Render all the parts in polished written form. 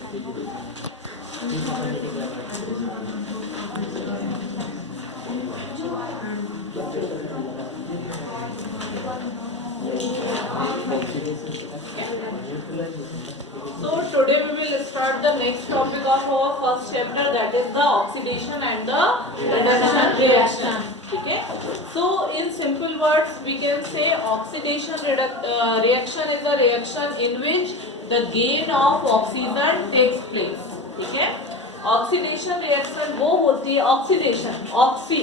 So today we will start the next topic of our first chapter, that is the oxidation and the reduction reaction. Okay. So in simple words we can say oxidation reaction is a reaction in which the gain of oxygen takes place. ठीक है. Oxidation reaction वो होती है, oxidation oxy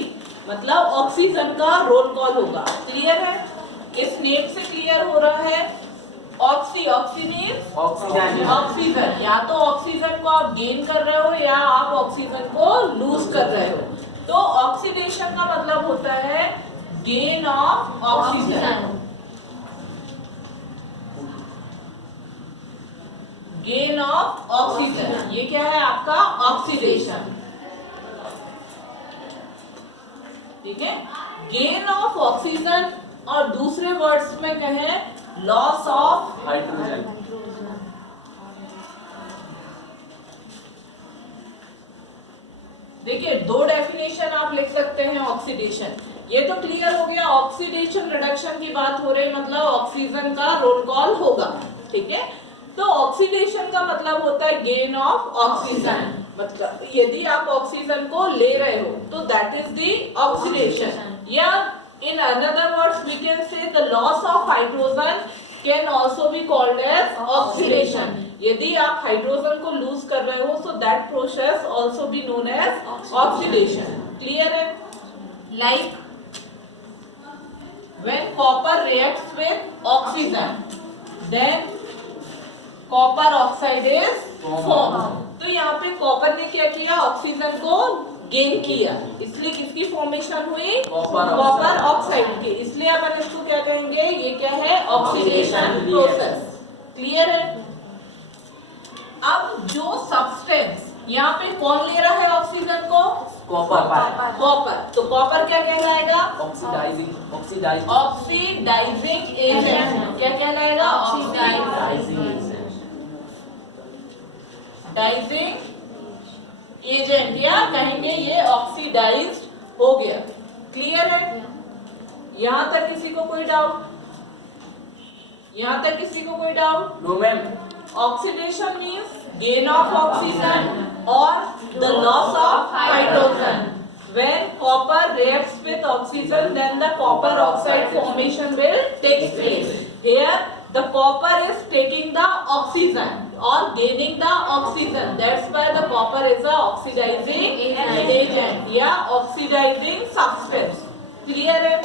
मतलब oxygen का roll call होगा. Clear है? इस नेम से क्लियर हो रहा है. Oxy means oxygen. या तो ऑक्सीजन को आप गेन कर रहे हो या आप ऑक्सीजन को लूज कर रहे हो. तो ऑक्सीडेशन का मतलब होता है gain of oxygen. Gain of oxygen, ये क्या है आपका ऑक्सीडेशन. ठीक है. गेन ऑफ ऑक्सीजन और दूसरे वर्ड्स में कहें लॉस ऑफ हाइड्रोजन. देखिए दो डेफिनेशन आप लिख सकते हैं ऑक्सीडेशन. ये तो क्लियर हो गया, ऑक्सीडेशन रिडक्शन की बात हो रही, मतलब ऑक्सीजन का रोल कॉल होगा. ठीक है. तो ऑक्सीडेशन का मतलब होता है गेन ऑफ ऑक्सीजन. मतलब यदि आप ऑक्सीजन को ले रहे हो तो दैट इज द ऑक्सीडेशन. या in another words we can say the loss of hydrogen can also be called as oxidation. यदि आप हाइड्रोजन को लूज कर रहे हो so that process also be known as oxidation. Clear है? Like when copper reacts with oxygen then copper oxide is formed. तो यहाँ पे कॉपर ने क्या किया, ऑक्सीजन को गेन किया, इसलिए किसकी फॉर्मेशन हुई, कॉपर ऑक्साइड की. इसलिए अपन इसको क्या कहेंगे, ये क्या है, ऑक्सीडेशन प्रोसेस. क्लियर है? अब जो सब्सटेंस यहाँ पे कौन ले रहा है ऑक्सीजन को, कॉपर. तो कॉपर क्या कहलाएगा, ऑक्सीडाइजिंग एजेंट. क्या कहलाएगा, ऑक्सीडाइजिंग एजेंट, या कहेंगे ये ऑक्सीडाइज्ड हो गया. क्लियर है? यहां तक किसी को कोई डाउट? यहां तक किसी को कोई doubt? No ma'am. Oxidation means gain of oxygen और the loss of hydrogen. When copper reacts with oxygen, then the copper oxide formation will take place. Here, the copper is taking the oxygen or gaining the oxygen. That's why the copper is a oxidizing agent या oxidizing substance. Clear है?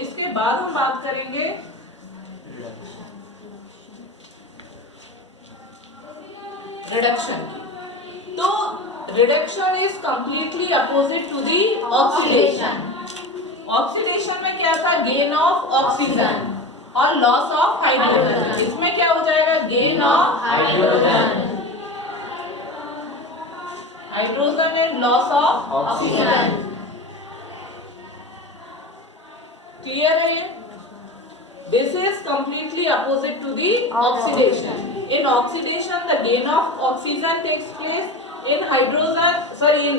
इसके बाद हम बात करेंगे reduction की. तो reduction is completely opposite to the oxidation. Oxidation में क्या था, गेन ऑफ ऑक्सीजन और लॉस ऑफ हाइड्रोजन. इसमें क्या हो जाएगा, gain of hydrogen and loss of oxygen. Clear है? This is completely opposite to the oxidation. In oxidation, the gain of oxygen takes place. In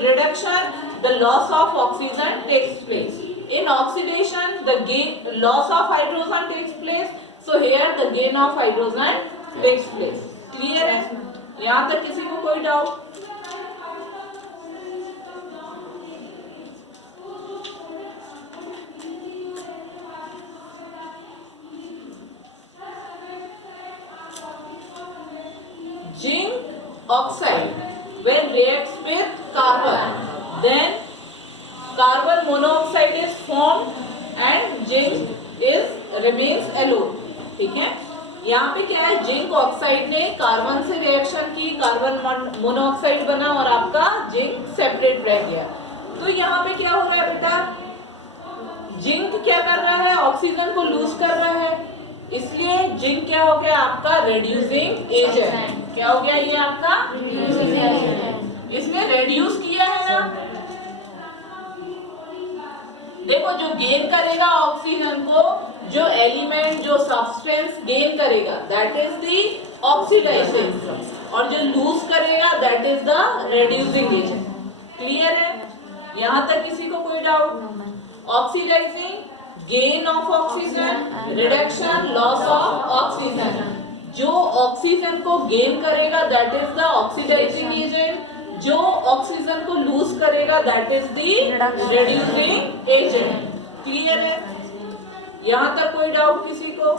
reduction, the loss of oxygen takes place. In oxidation, the loss of hydrogen takes place. So here the gain of hydrogen takes place. Clear है? यहाँ तक किसी को कोई doubt? Zinc oxide when reacts with carbon, then carbon monoxide is formed and zinc remains alone. ठीक है. यहाँ पे क्या है, जिंक ऑक्साइड ने कार्बन से रिएक्शन की, कार्बन मोनोऑक्साइड बना और आपका जिंक सेपरेट रह गया. तो यहाँ पे क्या हो रहा है बेटा, जिंक क्या कर रहा है, ऑक्सीजन को लूज कर रहा है, इसलिए जिंक क्या हो गया आपका रेड्यूसिंग एजेंट. क्या हो गया ये आपका, इसमें रेड्यूस किया है ना, देखो जो गेन करेगा ऑक्सीजन को, जो एलिमेंट जो सब्सटेंस गेन करेगा दैट इज द ऑक्सीडाइजिंग, और जो लूज करेगा that is the reducing agent. Clear है? यहाँ तक किसी को कोई doubt? Oxidising, gain of oxygen, reduction, loss of oxygen. जो ऑक्सीजन को गेन करेगा that is the oxidising agent, जो ऑक्सीजन को लूज करेगा that is the reducing agent. Clear है? यहाँ तक कोई डाउट किसी को?